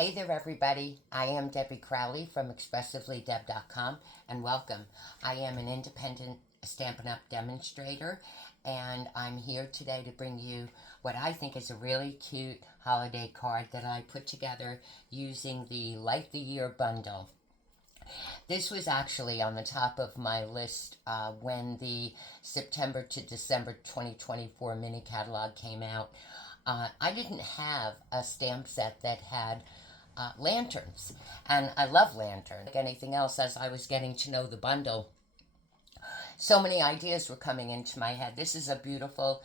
Hey there, everybody. I am Debbie Crowley from ExpressivelyDeb.com, and welcome. I am an independent Stampin' Up! Demonstrator, and I'm here today to bring you what I think is a really cute holiday card that I put together using the Light the Year bundle. This was actually on the top of my list when the September to December 2024 mini catalog came out. I didn't have a stamp set that had lanterns, and I love lanterns. Like anything else, as I was getting to know the bundle, so many ideas were coming into my head. This is a beautiful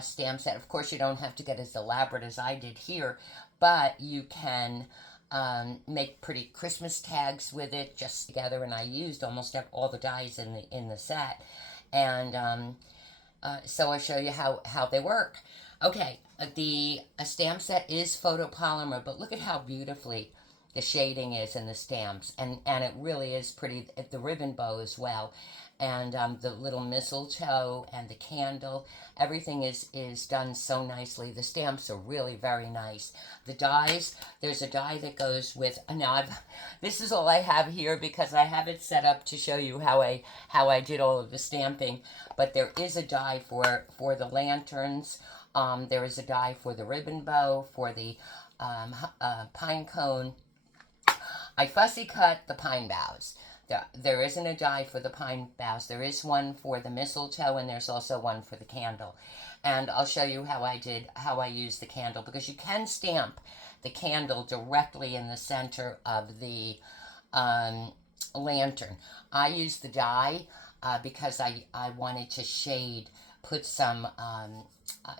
stamp set. Of course, you don't have to get as elaborate as I did here, but you can make pretty Christmas tags with it just together. And I used almost all the dies in the set, and so I'll show you how they work. Okay, the stamp set is photopolymer, but look at how beautifully the shading is in the stamps, and it really is pretty. The ribbon bow as well, and the little mistletoe and the candle, everything is done so nicely. The stamps are really very nice. The dies, there's a die that goes with. Now this is all I have here because I have it set up to show you how I did all of the stamping. But there is a die for the lanterns. There is a die for the ribbon bow, for the pine cone. I fussy cut the pine boughs. There isn't a die for the pine boughs. There is one for the mistletoe, and there's also one for the candle. And I'll show you how I used the candle, because you can stamp the candle directly in the center of the lantern. I used the die because I wanted to shade, put some,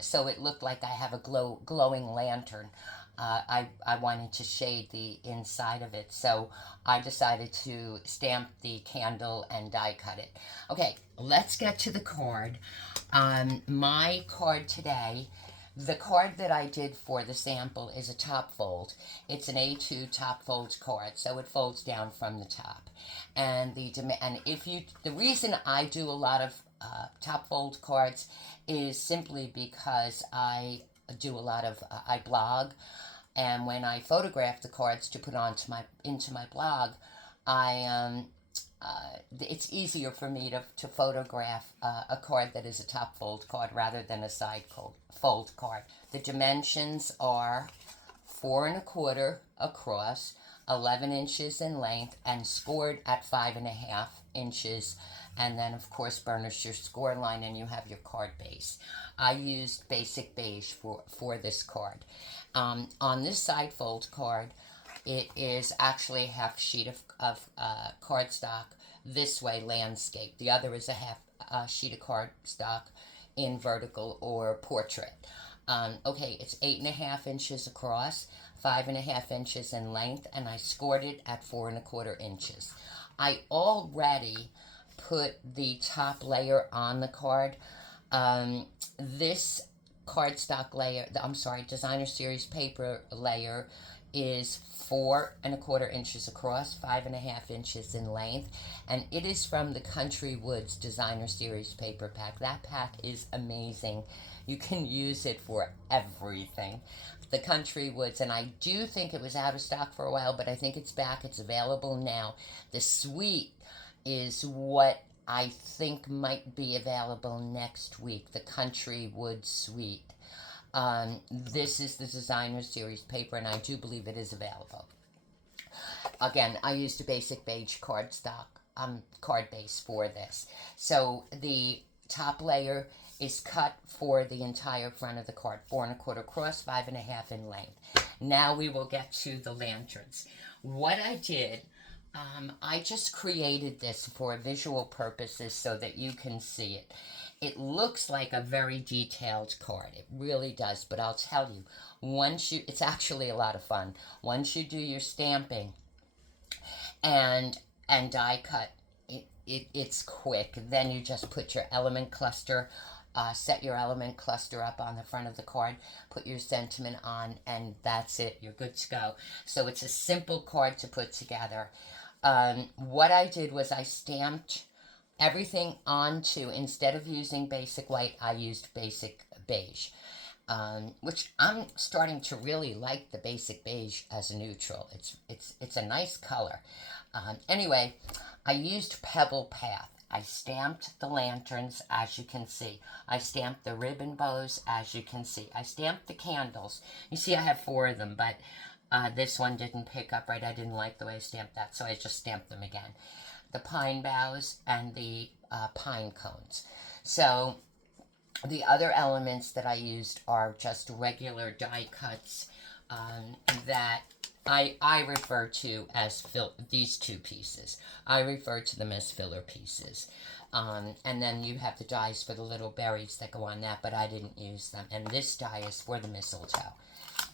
so it looked like I have a glowing lantern. I wanted to shade the inside of it, so I decided to stamp the candle and die cut it. Okay, let's get to the card. My card today, the card that I did for the sample is a top fold. It's an A2 top fold card, so it folds down from the top. And the reason I do a lot of top fold cards is simply because I do a lot of I blog, and when I photograph the cards to put into my blog, it's easier for me to photograph a card that is a top fold card rather than a side fold card. The dimensions are 4¼ across, 11 inches in length, and scored at 5½ inches. And then, of course, burnish your score line, and you have your card base. I used basic beige for this card. On this side fold card, it is actually a half sheet of cardstock this way, landscape. The other is a half sheet of cardstock in vertical or portrait. Okay, it's 8½ inches across, 5½ inches in length, and I scored it at 4¼ inches. I already put the top layer on the card. This cardstock layer, designer series paper layer, is 4¼ inches across, 5½ inches in length, and it is from the Country Woods designer series paper pack. That pack is amazing. You can use it for everything. The Country Woods, and I do think it was out of stock for a while, but I think it's back. It's available now. The Sweet is what I think might be available next week, the Country Wood Suite. This is the designer series paper, and I do believe it is available. Again, I used a basic beige cardstock card base for this. So the top layer is cut for the entire front of the card, 4¼ across, 5½ in length. Now we will get to the lanterns. What I did, I just created this for visual purposes so that you can see it. It looks like a very detailed card. It really does, but I'll tell you, it's actually a lot of fun. Once you do your stamping and die cut, it's quick. Then you just put your element cluster, set your element cluster up on the front of the card, put your sentiment on, and that's it. You're good to go. So it's a simple card to put together. What I did was I stamped everything onto, instead of using basic white, I used basic beige. which I'm starting to really like the basic beige as a neutral. It's a nice color. Anyway, I used Pebble Path. I stamped the lanterns, as you can see. I stamped the ribbon bows, as you can see. I stamped the candles. You see I have 4 of them, but this one didn't pick up right. I didn't like the way I stamped that, so I just stamped them again. The pine boughs and the pine cones. So the other elements that I used are just regular die cuts that I refer to as these 2 pieces. I refer to them as filler pieces. And then you have the dies for the little berries that go on that, but I didn't use them. And this die is for the mistletoe.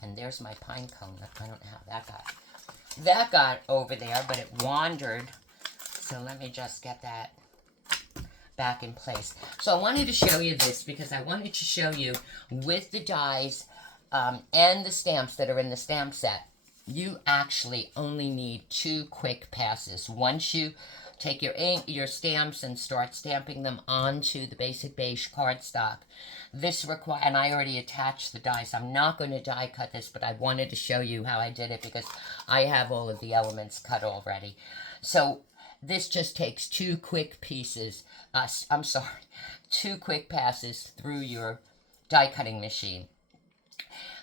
And there's my pine cone. I don't know how that got. That got over there, but it wandered. So let me just get that back in place. So I wanted to show you this because I wanted to show you with the dies and the stamps that are in the stamp set, you actually only need 2 quick passes. Once you take your ink, your stamps, and start stamping them onto the basic beige cardstock, and I already attached the dies. I'm not going to die cut this, but I wanted to show you how I did it because I have all of the elements cut already. So this just takes 2 quick pieces. 2 quick passes through your die cutting machine.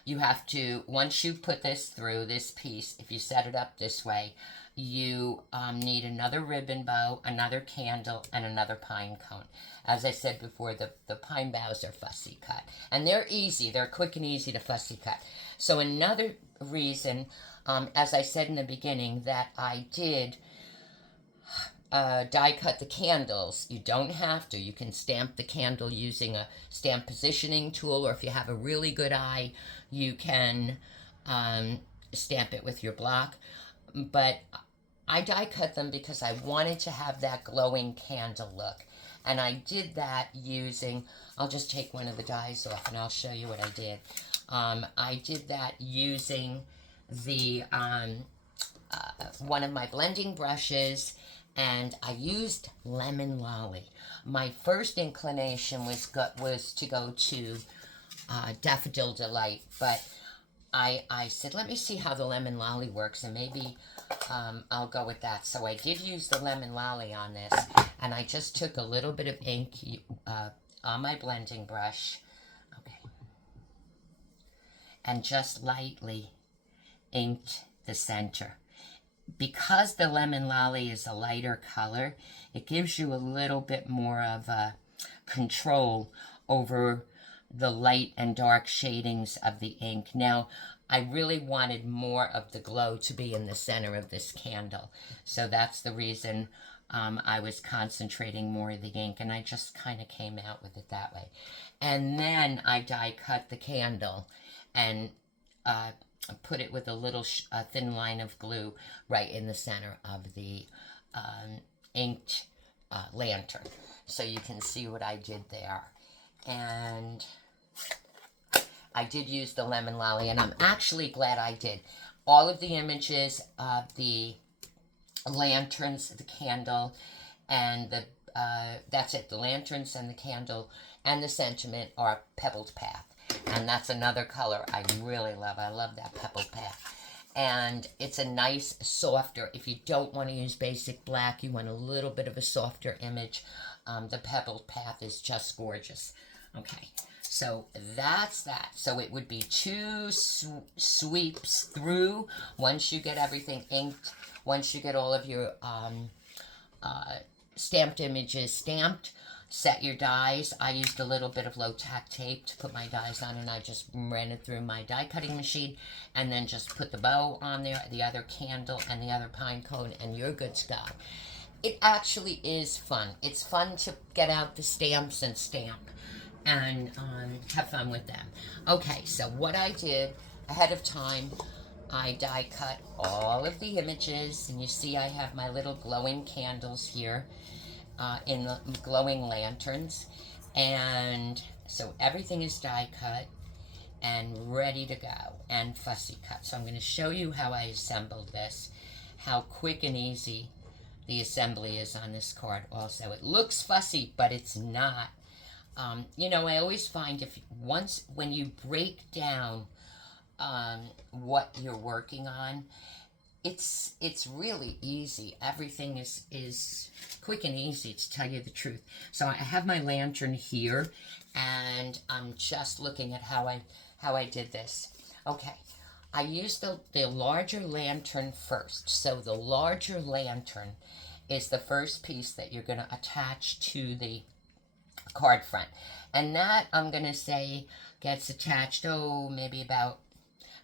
You have to, once you put this through this piece, if you set it up this way, you need another ribbon bow, another candle, and another pine cone. As I said before, the pine boughs are fussy cut. And they're easy. They're quick and easy to fussy cut. So another reason, as I said in the beginning, that I did die cut the candles. You don't have to. You can stamp the candle using a stamp positioning tool, or if you have a really good eye, you can stamp it with your block. But I die cut them because I wanted to have that glowing candle look. And I did that using, I'll just take one of the dies off and I'll show you what I did. I did that using the one of my blending brushes, and I used Lemon Lolly. My first inclination was to go to Daffodil Delight, but I said, let me see how the Lemon Lolly works, and maybe I'll go with that. So I did use the Lemon Lolly on this, and I just took a little bit of ink on my blending brush, okay, and just lightly inked the center. Because the Lemon Lolly is a lighter color, it gives you a little bit more of a control over the light and dark shadings of the ink. Now, I really wanted more of the glow to be in the center of this candle. So that's the reason I was concentrating more of the ink, and I just kind of came out with it that way. And then I die cut the candle and put it with a little thin line of glue right in the center of the inked lantern. So you can see what I did there. And I did use the Lemon Lolly, and I'm actually glad I did. All of the images of the lanterns, the candle, and the that's it. The lanterns and the candle and the sentiment are Pebbled Path. And that's another color I really love. I love that Pebbled Path. And it's a nice, softer, if you don't want to use basic black, you want a little bit of a softer image, the Pebbled Path is just gorgeous. Okay, so that's that. So it would be 2 sweeps through once you get everything inked, once you get all of your stamped images stamped. Set your dies. I used a little bit of low-tack tape to put my dies on, and I just ran it through my die cutting machine, and then just put the bow on there, the other candle, and the other pine cone, and you're good to go. It actually is fun. It's fun to get out the stamps and stamp and have fun with them. Okay, so what I did ahead of time, I die cut all of the images, and you see I have my little glowing candles here. In the glowing lanterns, and so everything is die cut and ready to go and fussy cut. So I'm going to show you how I assembled this, how quick and easy the assembly is on this card. Also, it looks fussy, but it's not. You know, I always find when you break down what you're working on, it's really easy. Everything is quick and easy, to tell you the truth. So I have my lantern here, and I'm just looking at how I did this. Okay, I used the larger lantern first. So the larger lantern is the first piece that you're going to attach to the card front, and that, I'm going to say, gets attached, maybe about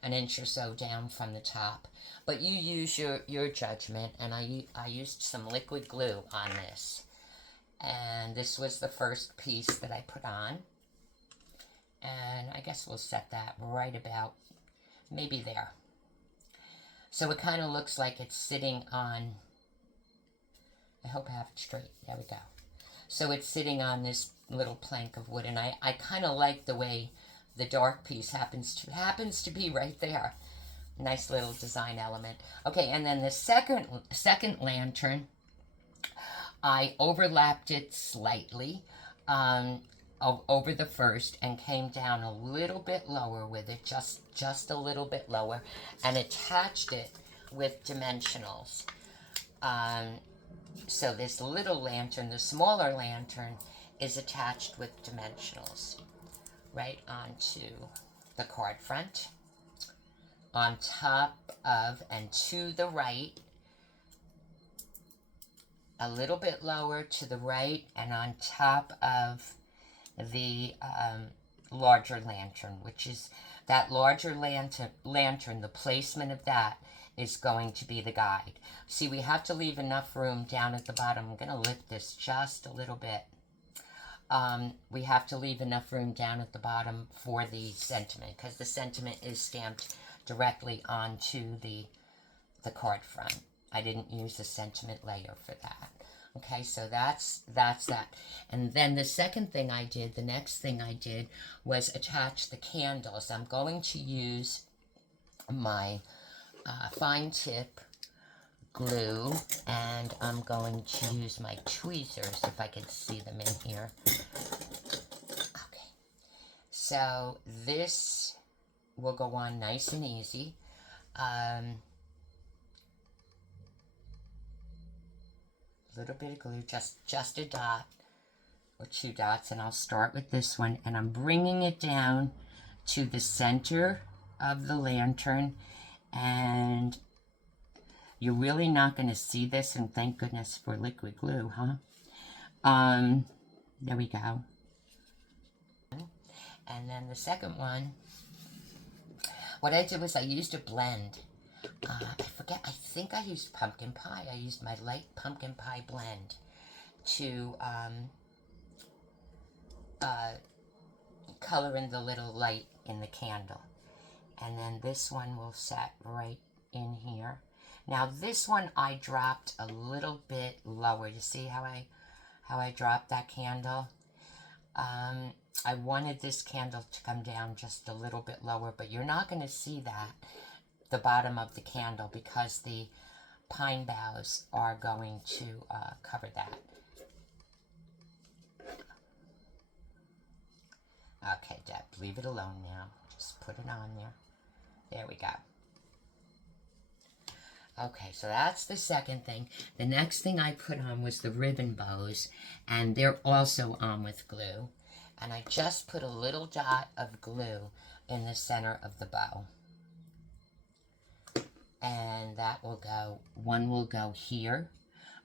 an inch or so down from the top. But you use your judgment, and I used some liquid glue on this. And this was the first piece that I put on. And I guess we'll set that right about maybe there. So it kind of looks like it's sitting on, I hope I have it straight. There we go. So it's sitting on this little plank of wood, and I kind of like the way the dark piece happens to be right there. Nice little design element. Okay, and then the second lantern, I overlapped it slightly over the first, and came down a little bit lower with it, just a little bit lower, and attached it with dimensionals. So this little lantern, the smaller lantern, is attached with dimensionals right onto the card front, on top of and to the right, a little bit lower to the right, and on top of the larger lantern, which is that larger lantern, the placement of that is going to be the guide. See, we have to leave enough room down at the bottom. I'm going to lift this just a little bit. We have to leave enough room down at the bottom for the sentiment, because the sentiment is stamped directly onto the card front. I didn't use the sentiment layer for that. Okay, so that's that. And then the next thing I did was attach the candles. I'm going to use my fine tip glue, and I'm going to use my tweezers, if I can see them in here. Okay, so this will go on nice and easy. Little bit of glue, just a dot or 2 dots, and I'll start with this one, and I'm bringing it down to the center of the lantern, and you're really not going to see this, and thank goodness for liquid glue, huh? There we go. And then the second one, what I did was I used a blend. I forget, I think I used pumpkin pie. I used my light pumpkin pie blend to color in the little light in the candle. And then this one will set right in here. Now this one I dropped a little bit lower. You see how I dropped that candle? I wanted this candle to come down just a little bit lower, but you're not going to see that, the bottom of the candle, because the pine boughs are going to cover that. Okay, Deb, leave it alone now. Just put it on there. There we go. Okay, so that's the second thing. The next thing I put on was the ribbon bows, and they're also on with glue. And I just put a little dot of glue in the center of the bow. And that will go, one will go here,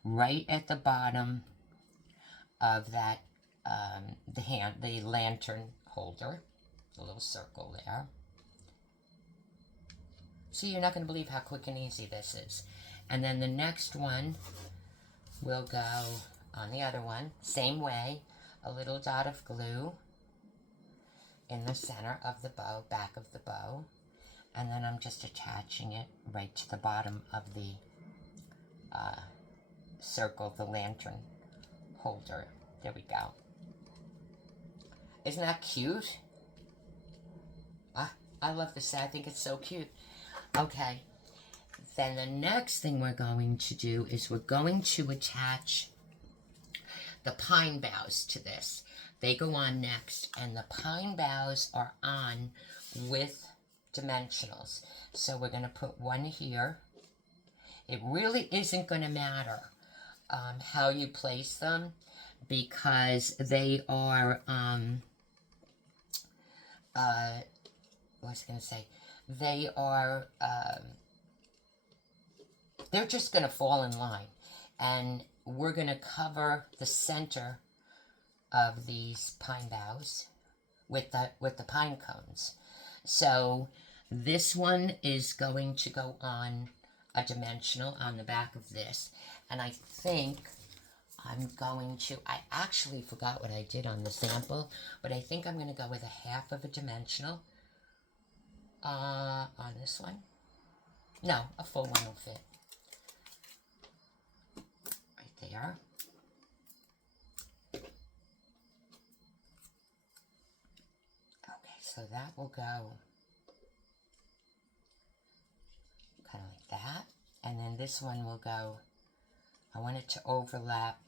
right at the bottom of that, the lantern holder, the little circle there. See, you're not going to believe how quick and easy this is. And then the next one will go on the other one, same way, a little dot of glue in the center of the bow, back of the bow. And then I'm just attaching it right to the bottom of the circle, the lantern holder. There we go. Isn't that cute? I love this. I think it's so cute. Okay. Then the next thing we're going to do is we're going to attach the pine boughs to this. They go on next, and the pine boughs are on with dimensionals. So we're going to put one here. It really isn't going to matter how you place them, because they are, what was I going to say? They are, they're just going to fall in line. And we're going to cover the center of these pine boughs with the pine cones. So this one is going to go on a dimensional on the back of this. And I think I'm going to, I actually forgot what I did on the sample, but I think I'm going to go with a half of a dimensional on this one. No, a full one will fit. Right there. Okay, so that will go kind of like that. And then this one will go, I want it to overlap.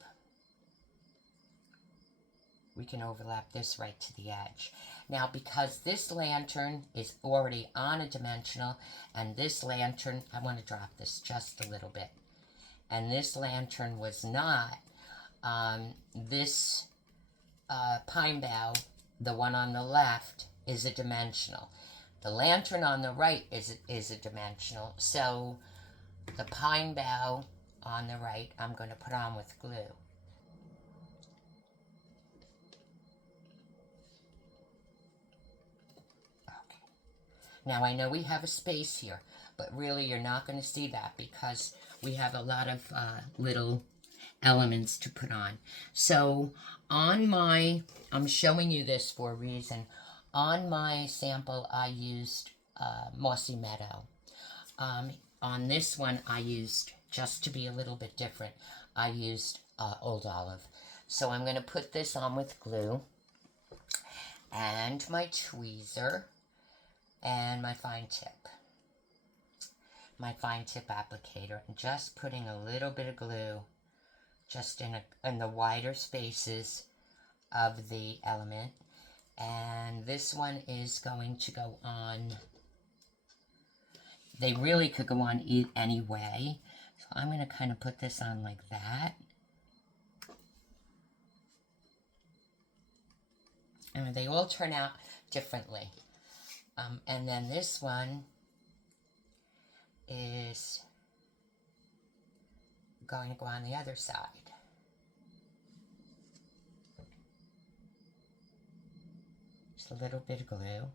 We can overlap this right to the edge. Now, because this lantern is already on a dimensional, and this lantern, I want to drop this just a little bit, and this lantern was not, this pine bough, the one on the left, is a dimensional. The lantern on the right is a dimensional, so the pine bough on the right, I'm going to put on with glue. Okay. Now I know we have a space here, but really you're not going to see that because we have a lot of little elements to put on. So on my, I'm showing you this for a reason. On my sample, I used Mossy Meadow. On this one, I used, just to be a little bit different, I used Old Olive. So I'm going to put this on with glue and my tweezer and my fine tip. My fine tip applicator, and just putting a little bit of glue just in the wider spaces of the element. And this one is going to go on, they really could go on any way. So I'm going to kind of put this on like that. And they all turn out differently. And then this one is going to go on the other side. Just a little bit of glue.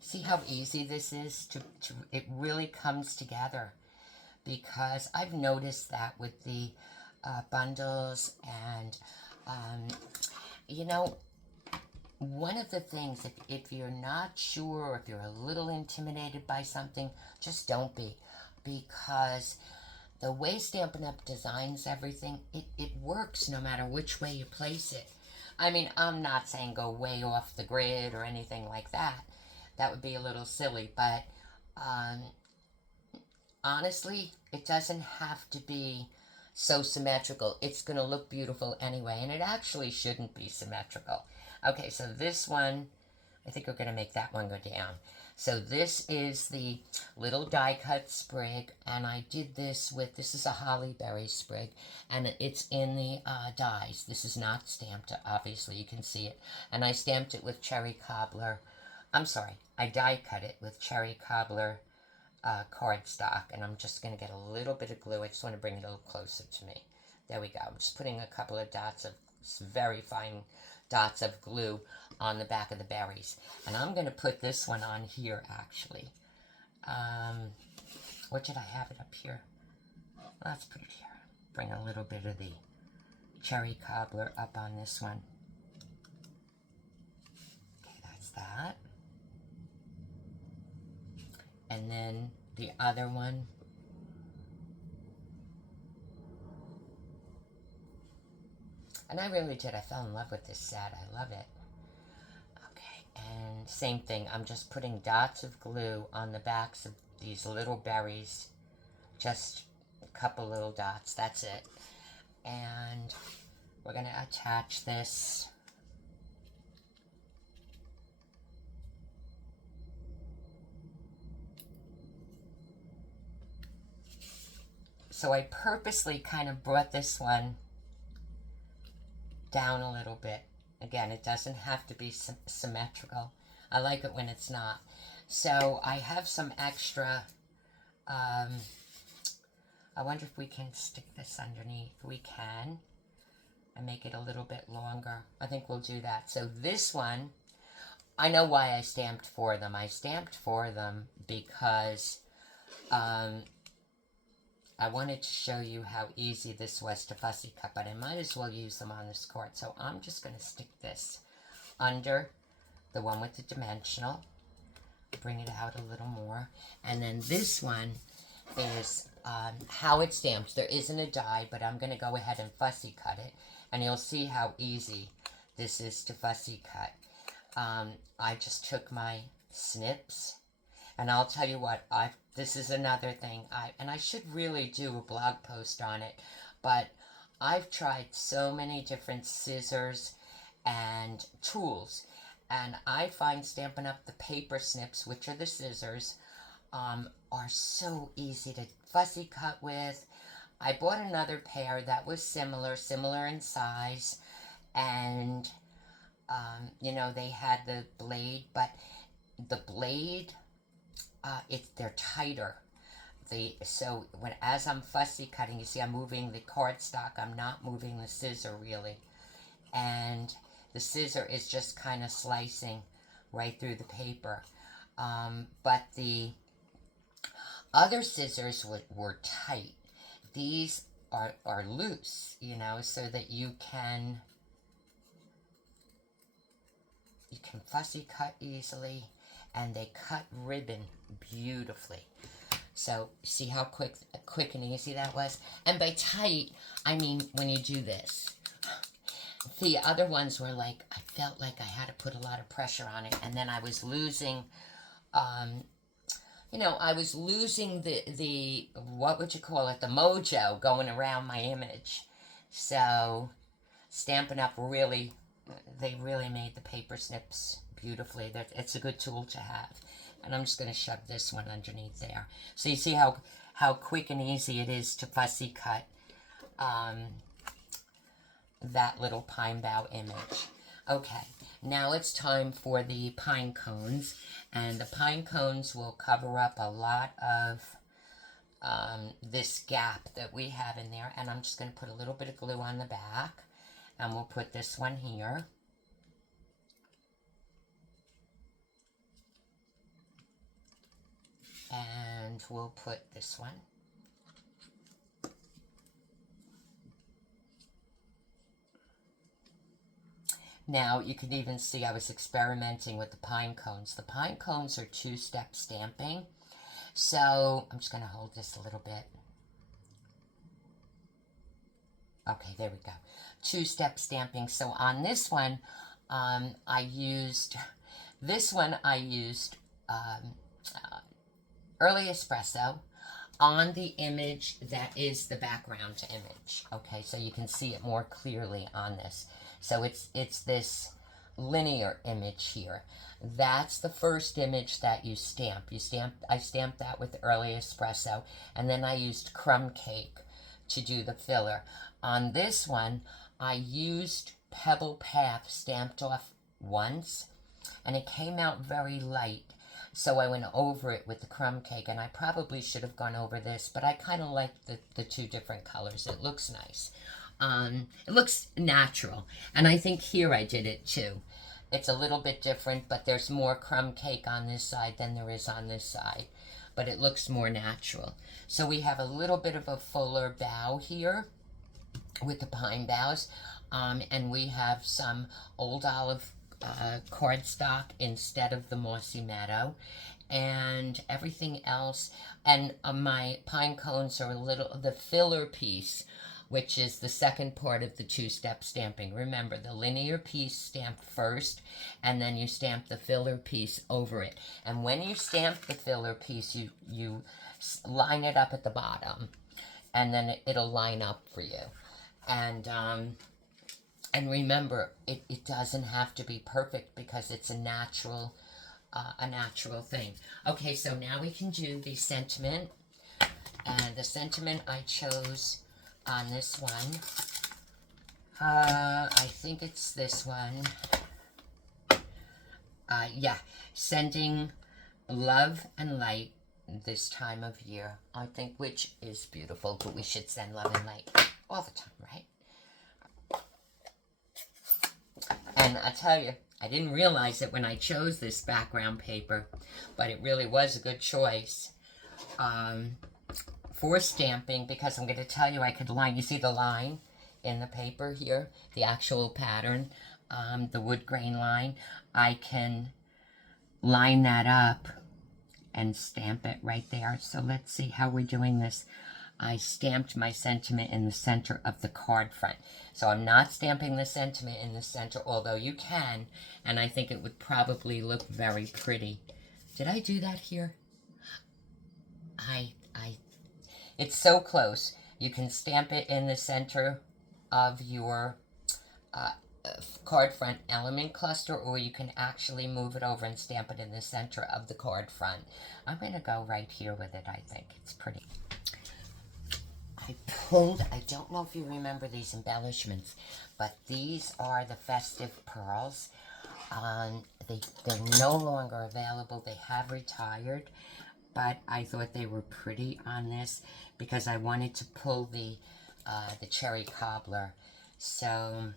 See how easy this is? It really comes together, because I've noticed that with the bundles, and you know, one of the things, if you're not sure, or if you're a little intimidated by something, just don't be, because the way Stampin' Up! Designs everything, it works no matter which way you place it. I mean, I'm not saying go way off the grid or anything like that. That would be a little silly, but honestly, it doesn't have to be so symmetrical. It's going to look beautiful anyway, and it actually shouldn't be symmetrical. Okay, so this one, I think we're going to make that one go down. So this is the little die cut sprig, and I did this with, this is a holly berry sprig, and it's in the dies. This is not stamped, obviously, you can see it. And I stamped it with cherry cobbler. I'm sorry, I die cut it with cherry cobbler cardstock, and I'm just going to get a little bit of glue. I just want to bring it a little closer to me. There we go. I'm just putting a couple of dots of very fine dots of glue on the back of the berries. And I'm going to put this one on here, actually. What did I have it up here? Let's put it here. Bring a little bit of the cherry cobbler up on this one. Okay, that's that. And then the other one. And I really did. I fell in love with this set. I love it. Okay, and same thing. I'm just putting dots of glue on the backs of these little berries, just a couple little dots, that's it. And we're going to attach this. So I purposely kind of brought this one down a little bit. Again, it doesn't have to be symmetrical. I like it when it's not. So I have some extra, I wonder if we can stick this underneath. We can, and make it a little bit longer. I think we'll do that. So this one, I know why I stamped for them. I stamped for them because I wanted to show you how easy this was to fussy cut, but I might as well use them on this card. So I'm just going to stick this under the one with the dimensional, bring it out a little more, and then this one is how it's stamped. There isn't a die, but I'm going to go ahead and fussy cut it, and you'll see how easy this is to fussy cut. I just took my snips, and I'll tell you what, this is another thing, and I should really do a blog post on it, but I've tried so many different scissors and tools, and I find Stampin' Up! The paper snips, which are the scissors, are so easy to fussy cut with. I bought another pair that was similar in size, and you know, they had the blade, but the blade, they're tighter. So as I'm fussy cutting, you see I'm moving the cardstock, I'm not moving the scissor really, and the scissor is just kind of slicing right through the paper. But the other scissors were tight. These are loose, you know, so that you can fussy cut easily, and they cut ribbon beautifully. So see how quick and easy that was? And by tight, I mean when you do this. The other ones were like, I felt like I had to put a lot of pressure on it, and then I was losing, you know, I was losing the what would you call it, the mojo going around my image. So Stampin' Up! Really, they really made the paper snips beautifully. It's a good tool to have. And I'm just going to shove this one underneath there. So you see how quick and easy it is to fussy cut that little pine bough image. Okay, now it's time for the pine cones. And the pine cones will cover up a lot of this gap that we have in there. And I'm just going to put a little bit of glue on the back. And we'll put this one here. And we'll put this one. Now, you can even see I was experimenting with the pine cones. The pine cones are two-step stamping. So, I'm just going to hold this a little bit. Okay, there we go. Two-step stamping. So, on this one, I used early espresso on the image that is the background image. Okay, so you can see it more clearly on this. So it's this linear image here. That's the first image that you stamp. I stamped that with early espresso, and then I used crumb cake to do the filler. On this one, I used Pebble Path stamped off once, and it came out very light. So I went over it with the crumb cake, and I probably should have gone over this, but I kind of like the two different colors. It looks nice. It looks natural, and I think here I did it too. It's a little bit different, but there's more crumb cake on this side than there is on this side, but it looks more natural. So we have a little bit of a fuller bough here with the pine boughs, and we have some old olive cardstock instead of the mossy meadow, and everything else. And my pine cones are the filler piece which is the second part of the two-step stamping. Remember, the linear piece stamped first, and then you stamp the filler piece over it. And when you stamp the filler piece, you line it up at the bottom, and then it'll line up for you. And remember, it doesn't have to be perfect because it's a natural thing. Okay, so now we can do the sentiment. And the sentiment I chose on this one, I think it's this one. Yeah, sending love and light this time of year. I think which is beautiful, but we should send love and light all the time, right? And I tell you, I didn't realize it when I chose this background paper, but it really was a good choice for stamping, because I'm going to tell you I could line, you see the line in the paper here, the actual pattern, the wood grain line. I can line that up and stamp it right there. So let's see how we're doing this. I stamped my sentiment in the center of the card front. So I'm not stamping the sentiment in the center, although you can, and I think it would probably look very pretty. Did I do that here? It's so close. You can stamp it in the center of your card front element cluster, or you can actually move it over and stamp it in the center of the card front. I'm going to go right here with it. I think it's pretty. I don't know if you remember these embellishments, but these are the festive pearls. They're no longer available. They have retired, but I thought they were pretty on this because I wanted to pull the cherry cobbler. So,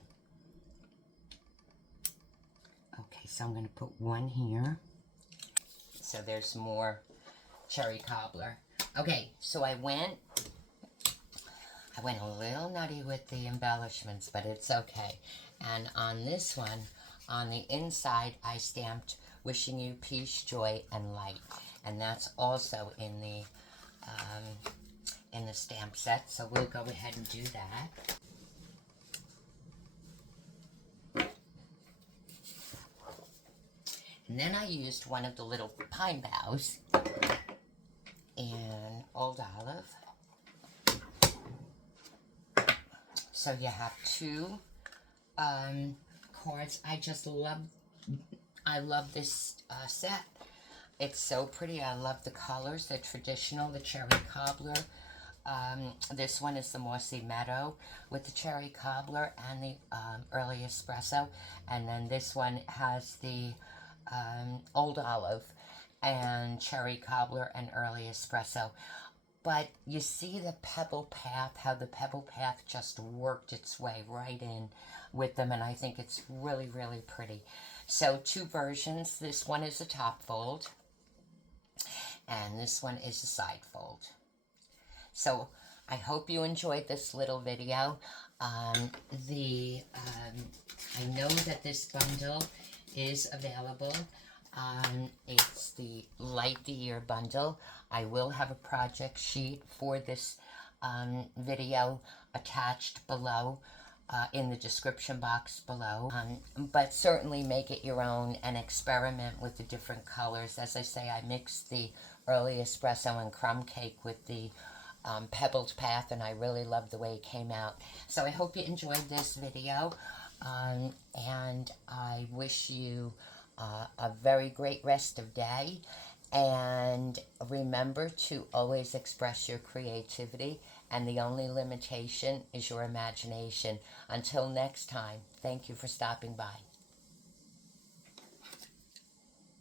okay, so I'm going to put one here. So there's more cherry cobbler. Okay, so I went a little nutty with the embellishments, but it's okay. And on this one, on the inside, I stamped wishing you peace, joy, and light. And that's also in the stamp set, so we'll go ahead and do that. And then I used one of the little pine boughs in Old Olive. So you have two cards. I love this set. It's so pretty. I love the colors. The traditional, the cherry cobbler. This one is the Mossy Meadow with the cherry cobbler and the early espresso. And then this one has the Old Olive and cherry cobbler and early espresso. But you see the pebble path, how the pebble path just worked its way right in with them, and I think it's really, really pretty. So two versions. This one is a top fold, and this one is a side fold. So I hope you enjoyed this little video. I know that this bundle is available. It's the Light the Year bundle. I will have a project sheet for this video attached below in the description box below. But certainly make it your own and experiment with the different colors. As I say, I mixed the early espresso and crumb cake with the pebbled path, and I really love the way it came out. So I hope you enjoyed this video, and I wish you a very great rest of day. And remember to always express your creativity, and the only limitation is your imagination. Until next time, thank you for stopping by.